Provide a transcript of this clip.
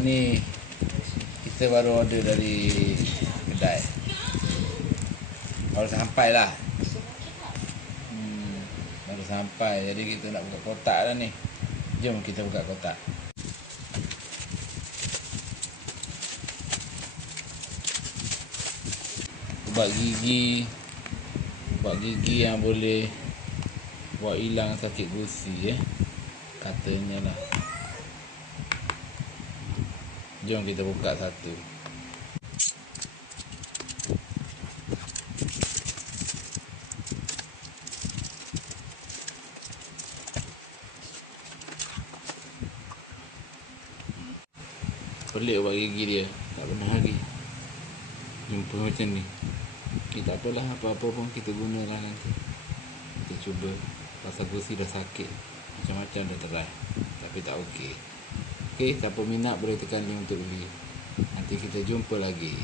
Ni kita baru order dari kedai. Baru sampai lah. Baru sampai. Jadi kita nak buka kotak dah ni. Jom kita buka kotak. Ubat gigi yang boleh buat hilang sakit gusi, katanya lah. Jom kita buka satu. Pelik ubat gigi dia. Tak pernah lagi jumpa macam ni. Tak apalah, apa-apa pun kita gunalah nanti. Kita cuba. Pasal gusi dah sakit, macam-macam dah try, tapi tak okey. Okey, siapa minat boleh tekan link untuk beli. Nanti kita jumpa lagi.